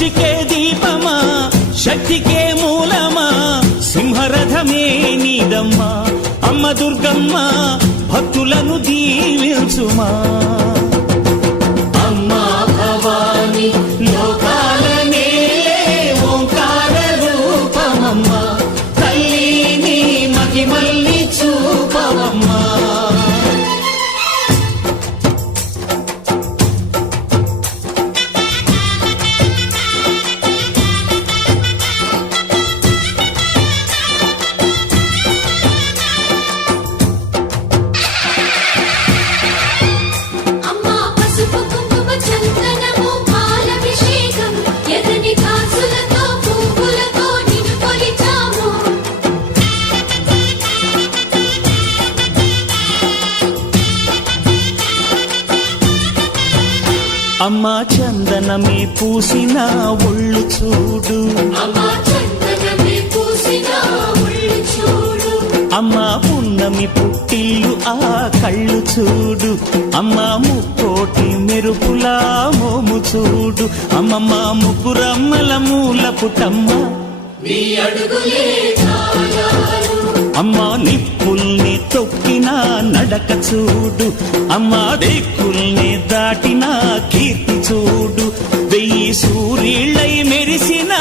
సృష్టికే దీపమా శక్తికే మూలమా సింహరథమే నీదమ్మా అమ్మ దుర్గమ్మ భక్తులను దీవించుమా అమ్మా భవాని లోకాల నేలే ఓంకార రూపమమ్మా తల్లిని మహిమల్ని చూపవమ్మా అమ్మా చందనమే పూసిన ఒళ్ళు చూడు అమ్మా పున్నమి పుట్టిల్లు ఆ కళ్ళు చూడు అమ్మా ముక్కోటి మెరుపులా మోము చూడు అమ్మమ్మ ముగ్గురమ్మల మూల పుటమ్మ అమ్మా నిప్పుల్ని తొక్కిన నడక చూడు అమ్మా దిక్కుల్ని దాటిన కీర్తి చూడు 1000 సూర్యుళ్ళై మెరిసిన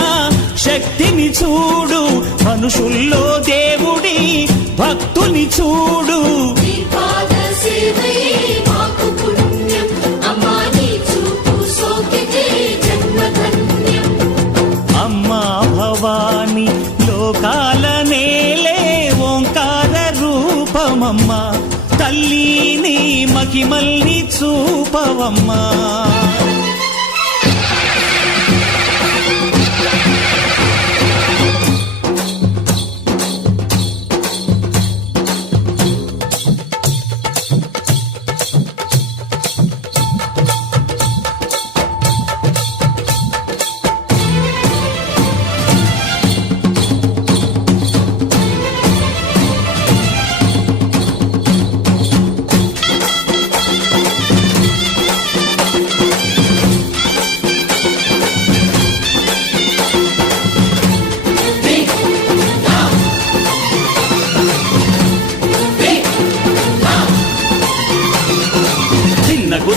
శక్తిని చూడు మనుషుల్లో దేవుడి భక్తుని చూడు అమ్మా భవాని లోకాల నేలే ఓంకార రూపమమ్మా తల్లిని మహిమల్ని చూపవమ్మా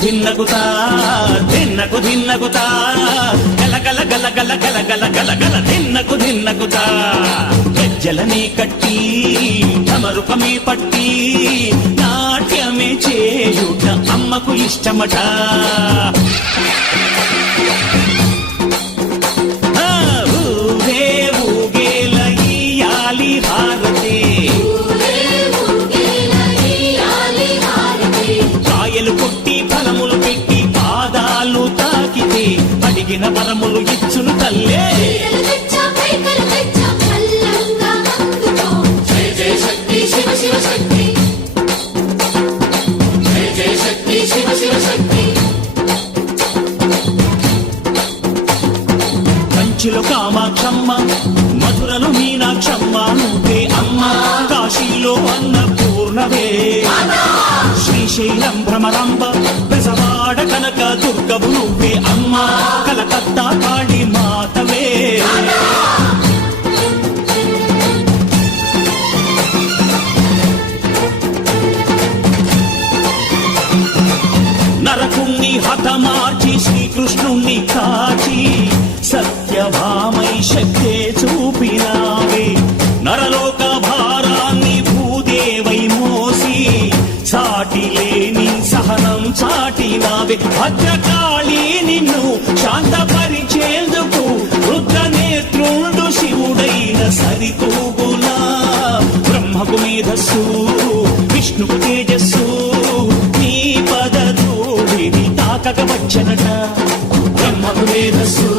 ధిన్నకుతా ధిన్నకు ధిన్నకుతా గల గల గల గల గల గల గల గల ధిన్నకుతా గజ్జలనే కట్టి ధమరుకమే పట్టి నాట్యమే చేయుట అమ్మకు ఇష్టమట ఊరే ఊగేల ఇయ్యాలి హారతి కాయలు కొట్టి ఫలములు పెట్టి పాదాలు తాకితే అడిగిన వరములు ఇచ్చును తల్లే కంచిలో కామాక్షమ్మ మధురలు మీనాక్షమ్మ నువ్వే అమ్మ కాశీలో అన్నపూర్ణవే శ్రీశైలం భ్రమరాంబ బెజవాడ కనక దుర్గవు నువ్వే అమ్మ కలకత్తా కాళీ మాతవే నరకుణ్ణి హతమార్చి శ్రీకృష్ణుణ్ణి కాచి సత్యభామై శక్తే చూపినావే నరలోక భారాన్ని భూదేవై మోసి సాటి లేని సహనం చాటినావే భద్రకాళి నిన్ను శాంతపరిచేందుకు రుద్రనేత్రుండు శివుడైన సరితూగులా బ్రహ్మకు మేధస్సు విష్ణుకు తేజస్సు నీ పదధూళిని తాకక వచ్చనట బ్రహ్మకు మేధస్సు